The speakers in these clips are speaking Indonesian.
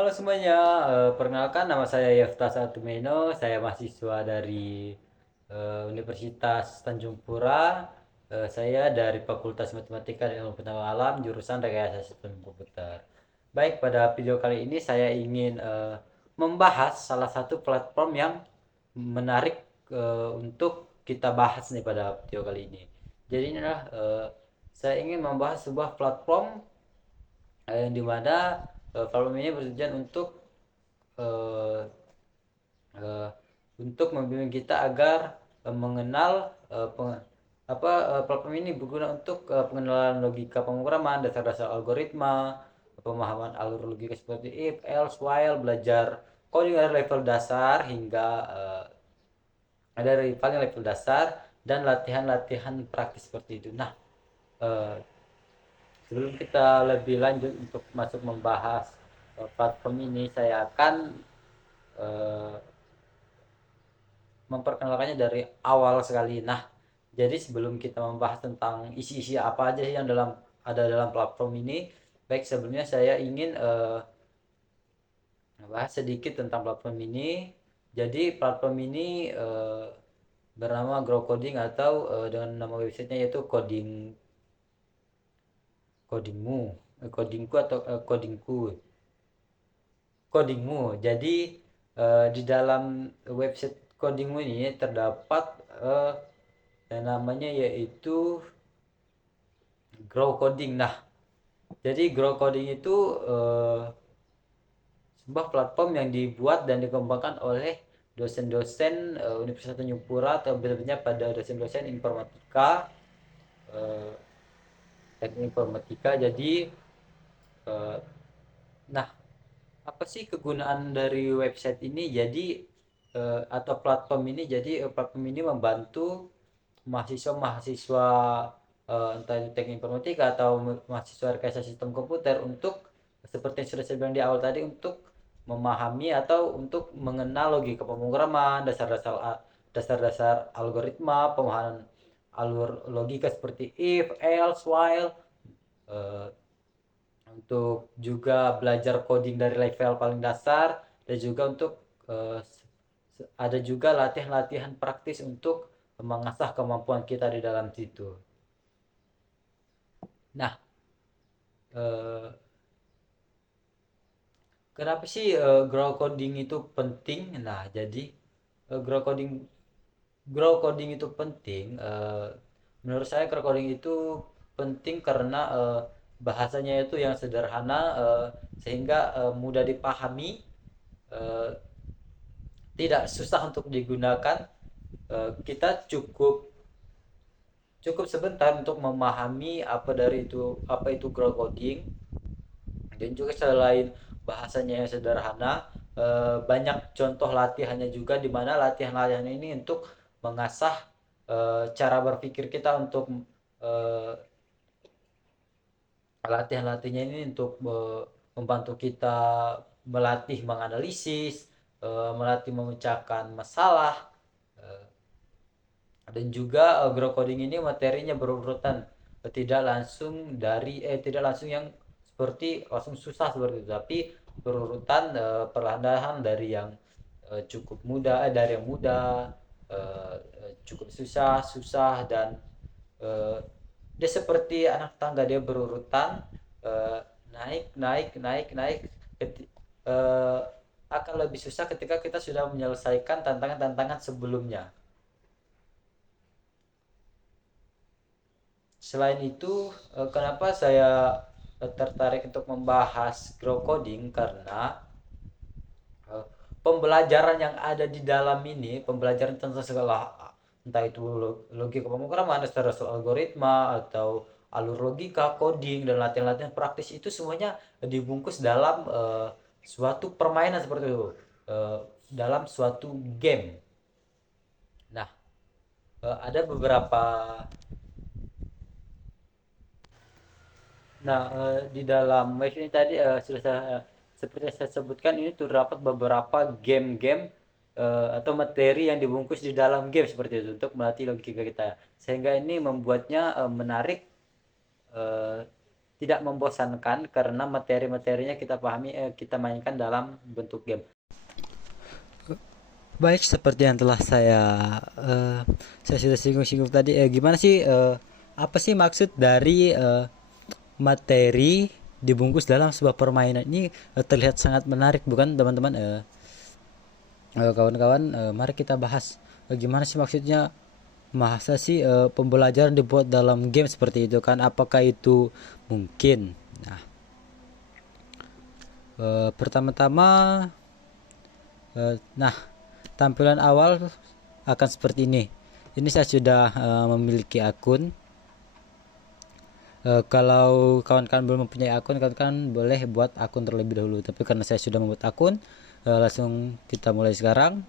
Halo semuanya, perkenalkan nama saya Yefta Satumeno, saya mahasiswa dari Universitas Tanjung Pura. Saya dari Fakultas Matematika dan Ilmu Pengetahuan Alam, jurusan Rekayasa Sistem Komputer. Baik, pada video kali ini saya ingin membahas salah satu platform yang menarik untuk kita bahas nih pada video kali ini. Jadi inilah saya ingin membahas sebuah platform yang dimana platform ini bertujuan eh, eh, untuk membimbing kita agar mengenal platform ini berguna untuk pengenalan logika pemrograman, dasar-dasar algoritma, pemahaman alur logika seperti if, else, while, belajar coding dari level dasar hingga dari paling level dasar dan latihan-latihan praktis seperti itu. Nah, eh, sebelum kita lebih lanjut untuk masuk membahas platform ini, saya akan eh, memperkenalkannya dari awal sekali. Nah, jadi sebelum kita membahas tentang isi-isi apa aja yang ada dalam platform ini, baik sebelumnya saya ingin membahas sedikit tentang platform ini. Jadi platform ini bernama Grow Coding atau dengan nama websitenya yaitu codingmu, codingku atau codingmu. Jadi di dalam website codingmu ini terdapat yang namanya yaitu Grow Coding. Nah, jadi Grow Coding itu sebuah platform yang dibuat dan dikembangkan oleh dosen-dosen Universitas Tanjung Pura atau lebih pada dosen-dosen informatika, eh, teknik informatika. Jadi, eh, nah, apa sih kegunaan dari website ini? Jadi atau platform ini? Jadi platform ini membantu mahasiswa-mahasiswa entah itu teknik informatika atau mahasiswa rekayasa sistem komputer untuk seperti yang sudah saya bilang di awal tadi untuk memahami atau untuk mengenal logika pemrograman, dasar-dasar algoritma, pemahaman alur logika seperti if, else, while, eh, untuk juga belajar coding dari level paling dasar dan juga untuk eh, ada juga latihan-latihan praktis untuk mengasah kemampuan kita di dalam situ. Nah, eh, kenapa sih grow coding itu penting? Nah, jadi eh, grow coding grow coding itu penting. Menurut saya grow coding itu penting karena bahasanya itu yang sederhana sehingga mudah dipahami, eh, tidak susah untuk digunakan. Kita cukup cukup sebentar untuk memahami apa itu grow coding. Dan juga selain bahasanya yang sederhana, banyak contoh latihannya juga di mana latihan-latihan ini untuk mengasah cara berpikir kita untuk eh, latihan-latihannya ini untuk membantu kita melatih menganalisis, melatih memecahkan masalah, eh, dan juga grow coding ini materinya berurutan, tidak langsung yang seperti langsung susah seperti itu, tapi berurutan perlahan-lahan dari yang cukup mudah, dari yang mudah, cukup susah susah dan eh, dia seperti anak tangga, dia berurutan, eh, naik naik naik naik, eh, akan lebih susah ketika kita sudah menyelesaikan tantangan-tantangan sebelumnya. Selain itu, kenapa saya tertarik untuk membahas grow coding karena eh, pembelajaran yang ada di dalam ini, pembelajaran tentang segala entah itu logika pemrograman, dasar-dasar algoritma atau alur logika, coding dan latihan-latihan praktis itu semuanya dibungkus dalam suatu permainan seperti itu, eh, dalam suatu game. Nah, ada beberapa. Nah, di dalam web ini tadi sudah seperti yang saya sebutkan, ini terdapat beberapa game-game atau materi yang dibungkus di dalam game seperti itu untuk melatih logika kita. Sehingga ini membuatnya menarik, eh, tidak membosankan karena materi-materinya kita pahami, kita mainkan dalam bentuk game. Baik, seperti yang telah saya sudah singgung-singgung tadi, gimana sih, apa sih maksud dari materi dibungkus dalam sebuah permainan ini? Terlihat sangat menarik, bukan teman-teman? Kawan-kawan, mari kita bahas gimana sih maksudnya. Masa sih pembelajaran dibuat dalam game seperti itu kan? Apakah itu mungkin? Nah, pertama-tama, nah, tampilan awal akan seperti ini. Ini saya sudah memiliki akun. Kalau kawan-kawan belum mempunyai akun, kawan-kawan boleh buat akun terlebih dahulu. Tapi karena saya sudah membuat akun, langsung kita mulai sekarang.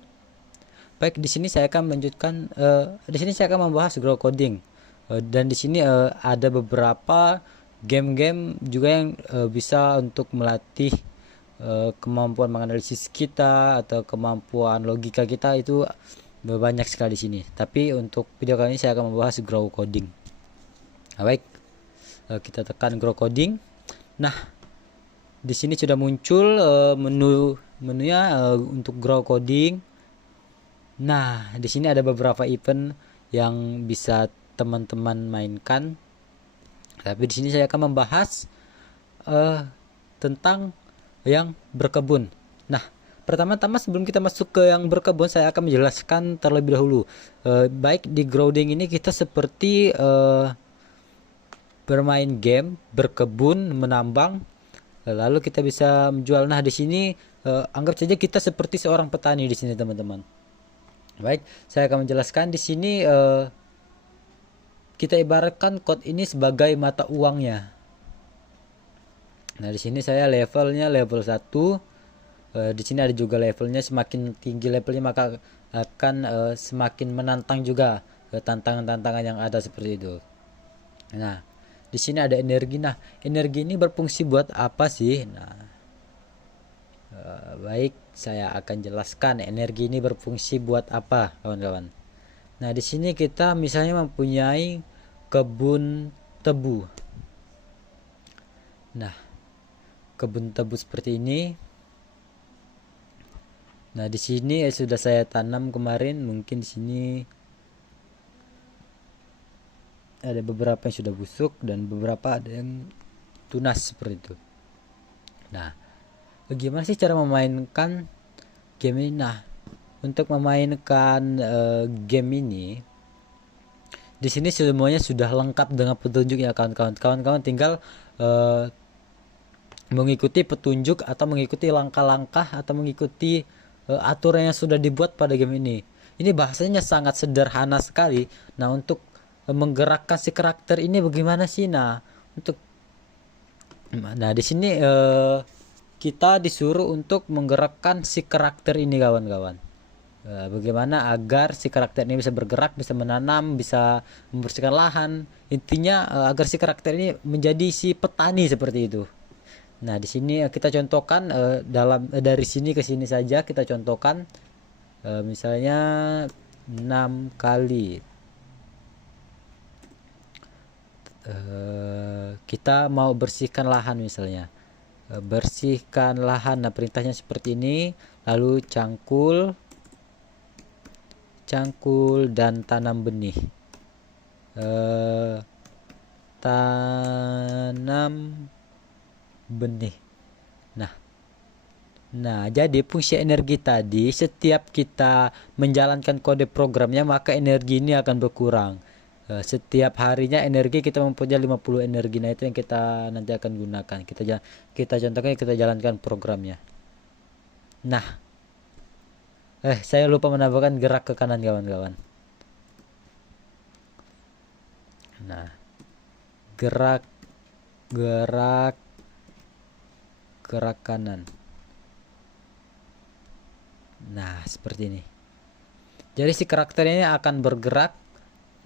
Baik, di sini saya akan melanjutkan. Di sini saya akan membahas grow coding. Dan di sini ada beberapa game-game juga yang bisa untuk melatih kemampuan menganalisis kita atau kemampuan logika kita, itu banyak sekali di sini. Tapi untuk video kali ini saya akan membahas grow coding. Nah, baik, kita tekan grow coding. Nah, di sini sudah muncul menunya untuk grow coding. Nah, di sini ada beberapa event yang bisa teman-teman mainkan. Tapi di sini saya akan membahas tentang yang berkebun. Nah, pertama-tama sebelum kita masuk ke yang berkebun, saya akan menjelaskan terlebih dahulu. Baik, di growing ini kita seperti bermain game, berkebun, menambang, lalu kita bisa menjual. Nah, di sini anggap saja kita seperti seorang petani di sini, teman-teman. Baik, saya akan menjelaskan di sini. Kita ibaratkan code ini sebagai mata uangnya. Nah, di sini saya levelnya level 1. Di sini ada juga levelnya, semakin tinggi levelnya maka akan semakin menantang juga tantangan-tantangan yang ada seperti itu. Nah, di sini ada energi. Nah, energi ini berfungsi buat apa sih? Nah, baik, saya akan jelaskan energi ini berfungsi buat apa, kawan-kawan. Nah, di sini kita misalnya mempunyai kebun tebu. Nah, kebun tebu seperti ini. Nah, di sini sudah saya tanam kemarin. Mungkin di sini ada beberapa yang sudah busuk dan beberapa ada yang tunas seperti itu. Nah, bagaimana sih cara memainkan game ini? Nah, untuk memainkan game ini, di sini semuanya sudah lengkap dengan petunjuk ya, kawan-kawan. Kawan-kawan tinggal mengikuti petunjuk atau mengikuti langkah-langkah atau mengikuti aturan yang sudah dibuat pada game ini. Ini bahasanya sangat sederhana sekali. Nah, untuk menggerakkan si karakter ini bagaimana sih? Nah, di sini kita disuruh untuk menggerakkan si karakter ini, kawan-kawan. Bagaimana agar si karakter ini bisa bergerak, bisa menanam, bisa membersihkan lahan. Intinya agar si karakter ini menjadi si petani seperti itu. Nah, di sini kita contohkan dari sini ke sini saja kita contohkan. Misalnya 6 kali. Kita mau bersihkan lahan misalnya. Bersihkan lahan. Nah, perintahnya seperti ini. Lalu cangkul dan tanam benih. Tanam benih. Nah, jadi fungsi energi tadi, setiap kita menjalankan kode programnya maka energi ini akan berkurang. Setiap harinya energi kita mempunyai 50 energi. Nah, itu yang kita nanti akan gunakan. Kita contohnya, kita jalankan programnya. Nah, saya lupa menambahkan gerak ke kanan, kawan-kawan. Nah, gerak kanan. Nah, seperti ini. Jadi si karakternya akan bergerak.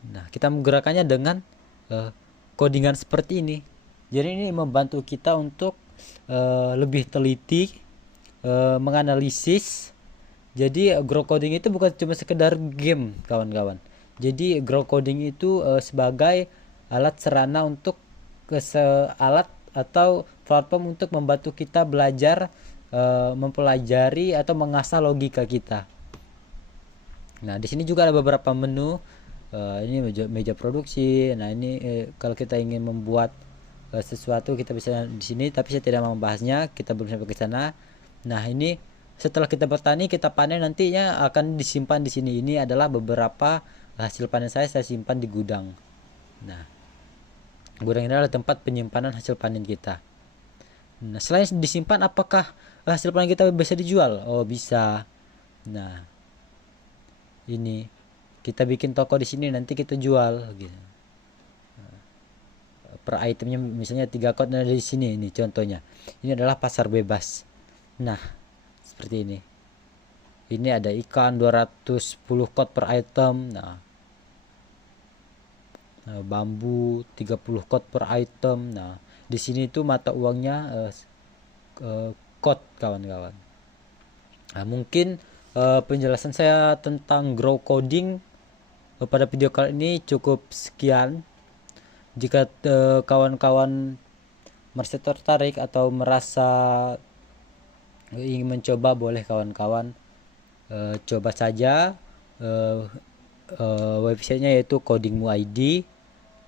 Nah, kita menggerakkannya dengan codingan seperti ini. Jadi ini membantu kita untuk lebih teliti menganalisis. Jadi grow coding itu bukan cuma sekedar game, kawan-kawan. Jadi grow coding itu sebagai alat sarana untuk alat atau platform untuk membantu kita belajar, mempelajari atau mengasah logika kita. Nah, di sini juga ada beberapa menu. Ini meja produksi. Nah, ini kalau kita ingin membuat sesuatu kita bisa di sini, tapi saya tidak membahasnya, kita belum sampai ke sana. Nah, ini setelah kita bertani, kita panen, nantinya akan disimpan di sini. Ini adalah beberapa hasil panen saya simpan di gudang. Nah, gudang ini adalah tempat penyimpanan hasil panen kita. Nah, selain disimpan, apakah hasil panen kita bisa dijual? Oh, bisa. Nah, ini kita bikin toko di sini, nanti kita jual gitu. Per itemnya misalnya 3 kot ada di sini, ini contohnya. Ini adalah pasar bebas. Nah, seperti ini. Ini ada ikan 210 kot per item. Nah, bambu 30 kot per item. Nah, di sini tuh mata uangnya kot, kawan-kawan. Nah, mungkin penjelasan saya tentang grow coding pada video kali ini cukup sekian. Jika kawan-kawan merasa tertarik atau merasa ingin mencoba, boleh kawan-kawan coba saja. Websitenya yaitu Codingmu ID.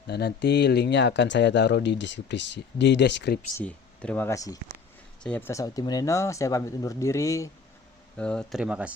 Nah, nanti linknya akan saya taruh di deskripsi. Terima kasih. Saya Pita Sauti Meneno, saya pamit undur diri. Terima kasih.